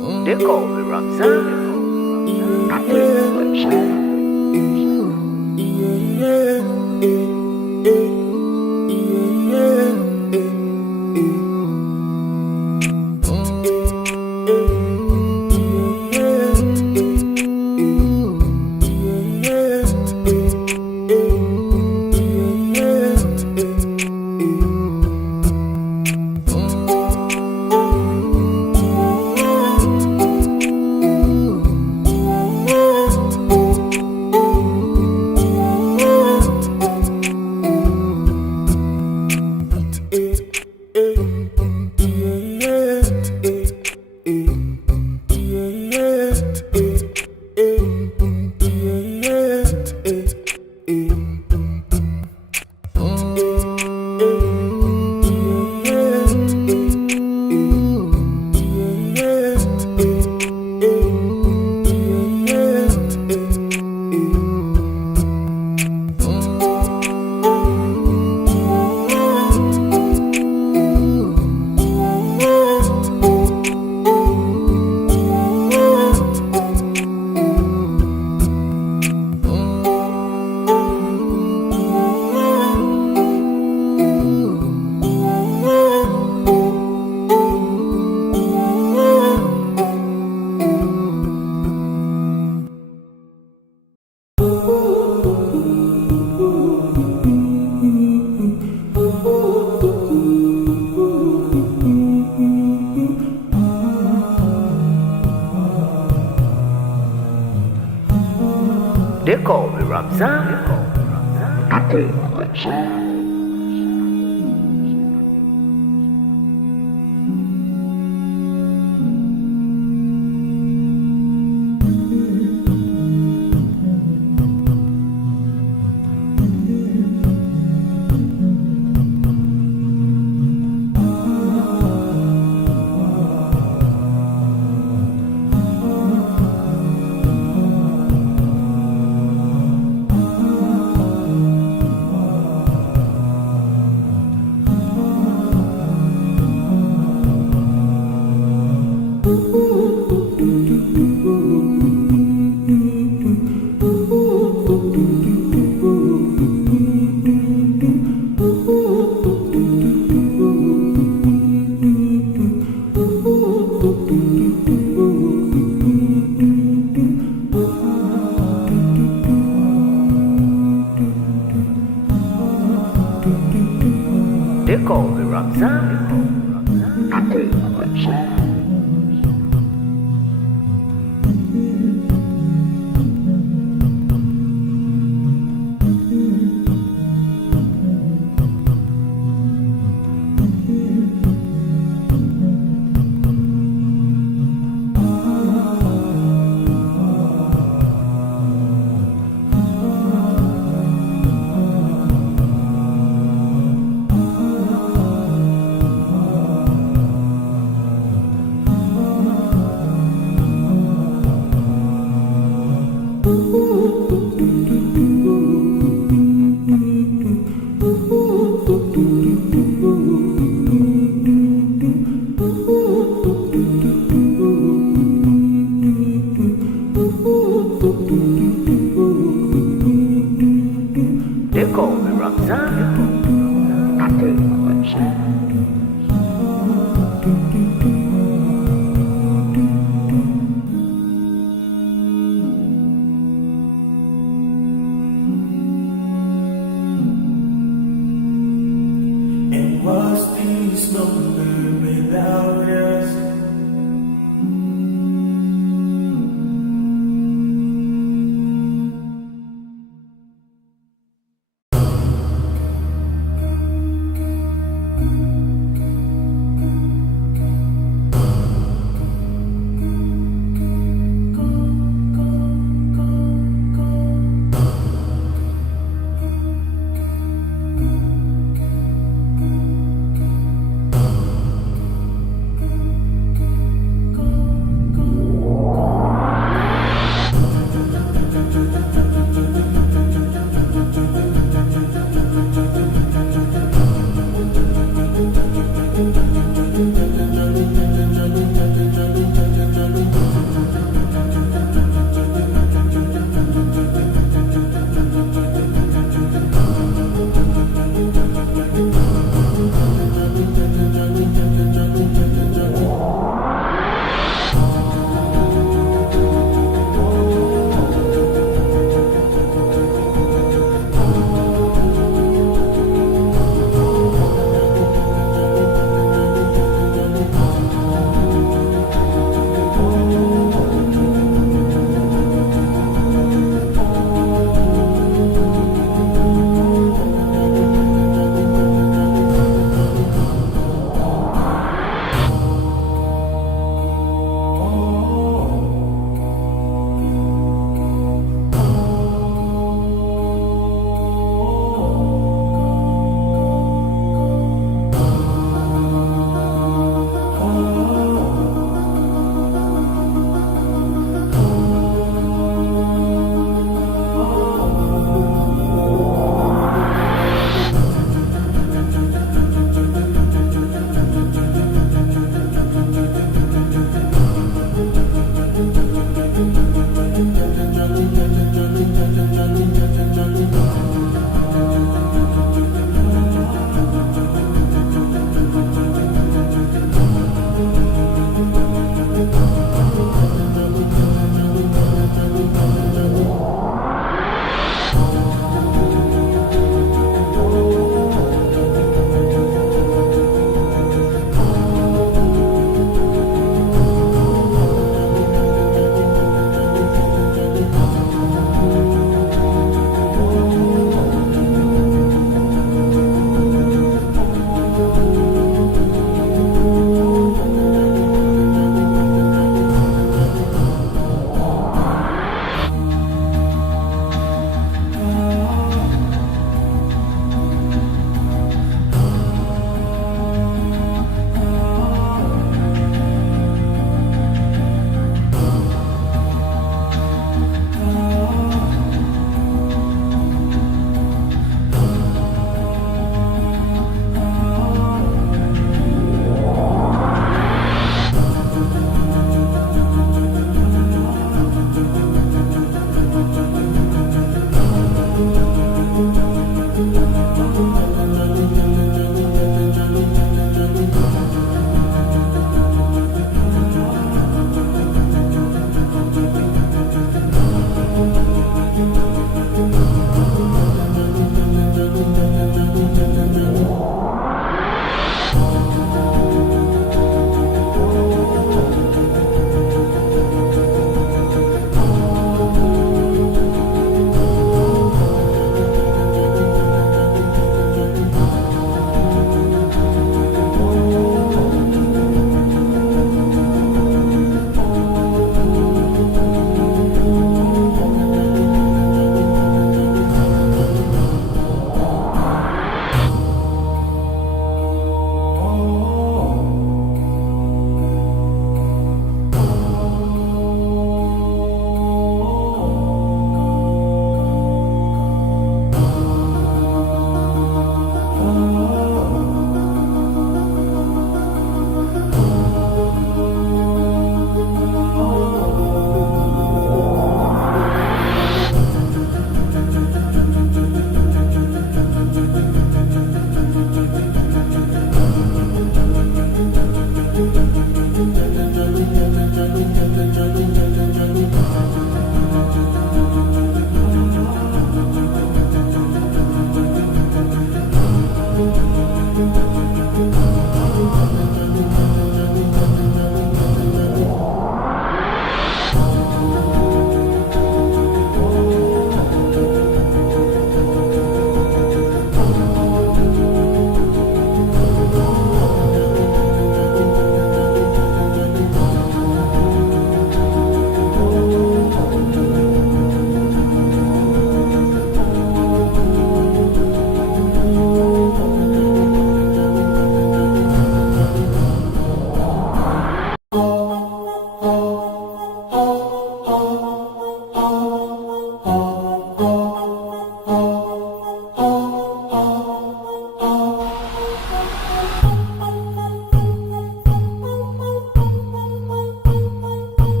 They call me Ramzan. They call me Ramzan.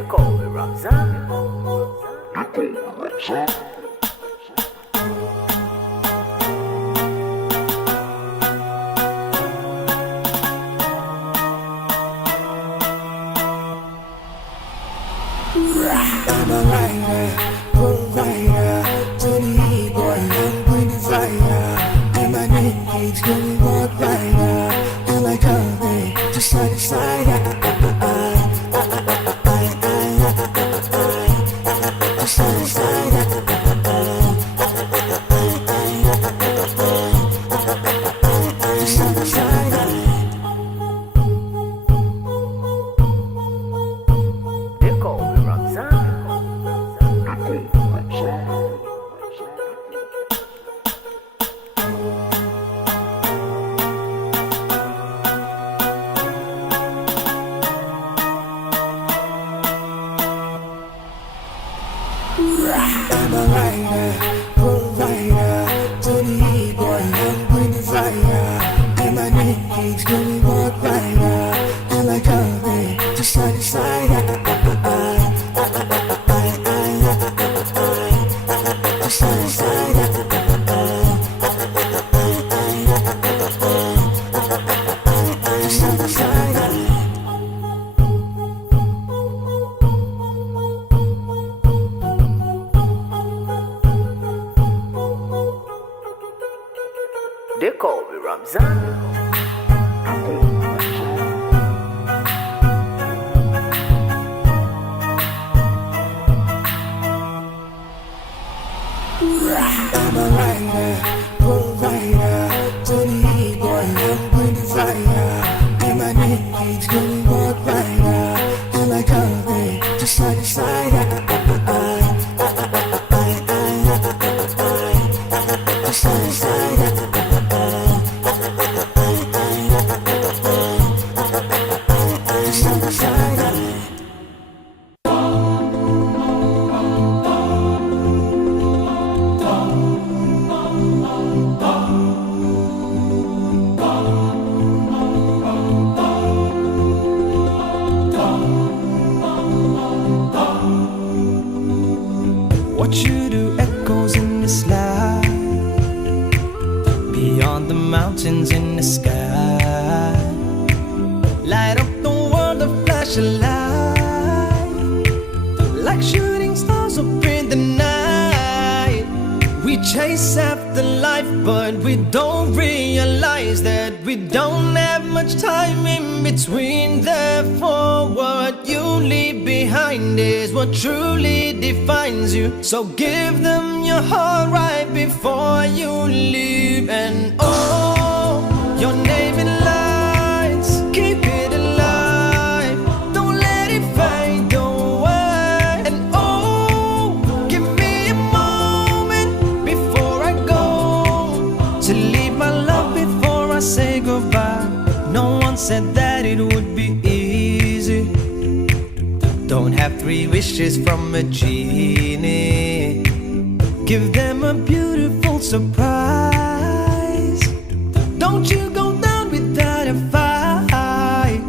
Deko Ramzan. I'm a rider, provider, to the E-boy, I'm bringing fire. And my name keeps going walk rider, and like me, just side to side. Just side to side. Just side to side. Deko Ramzan. I'm a rider, provider, to the E-boy, I'm bringing fire. And my name keeps going walk rider, and like me, just side to side. Just side to side. Just side to side. Deko Ramzan. I'm a rider, provider, to the E-boy, I'm bringing fire. And my name keeps going walk rider, and like me, just side to side. Just side to side. Just side to side. What you do echoes in the slide, beyond the mountains in the sky. Light up the world, a flash of light, like shooting stars up in the night. We chase after life, but we don't realize that we don't have much time in between. Therefore, what you leave behind is what truly defines you. So give them your heart right before you leave. And oh, your name in lights, keep it alive, don't let it fade away. And oh, give me a moment before I go, to leave my love before I say goodbye. No one said that it would be easy. Don't have 3 wishes from a genie. Give them a beautiful surprise. Don't you go down without a fight.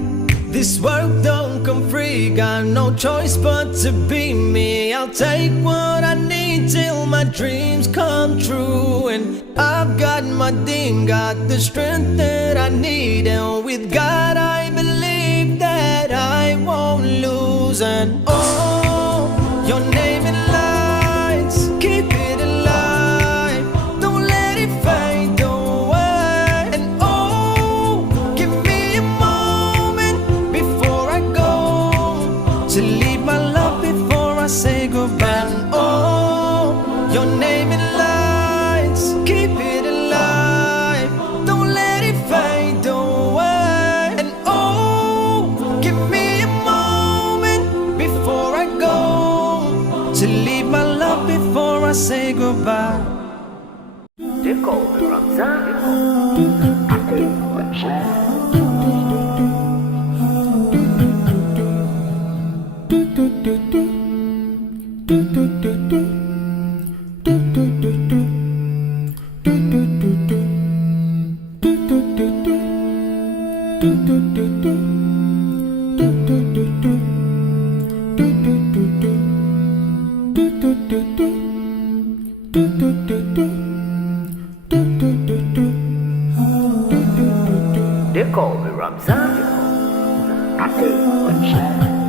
This world don't come free, got no choice but to be me. I'll take what I need till my dreams come true. And I've got my dream, got the strength that I need. And with God I believe that I won't lose. And oh, your name in lights, keep it alive, don't let it fade away. And oh, give me a moment before I go, to leave my love before I say goodbye. And oh, your name in lights, keep it alive, don't let it fade away. And oh, give me a moment before I go, to leave my love before I say goodbye. Deko Ramzan. Do Goku.